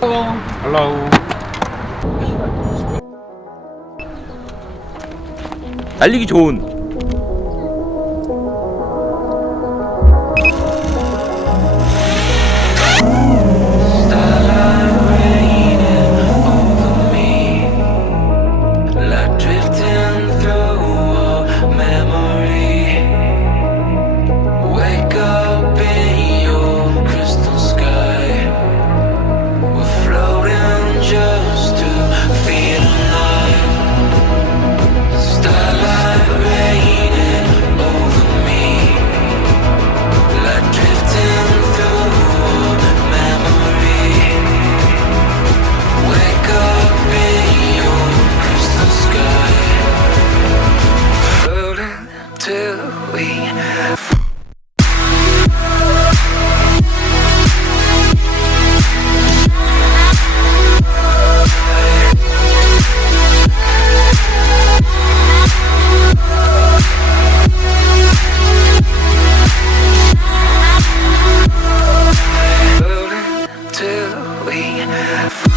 Hello. 달리기 좋은 Like drifting through memory. Wake up in your crystal sky. We're floating just to feel alive. Starlight raining over me. Like drifting through memory. Wake up in your crystal sky. Floating till we floating till we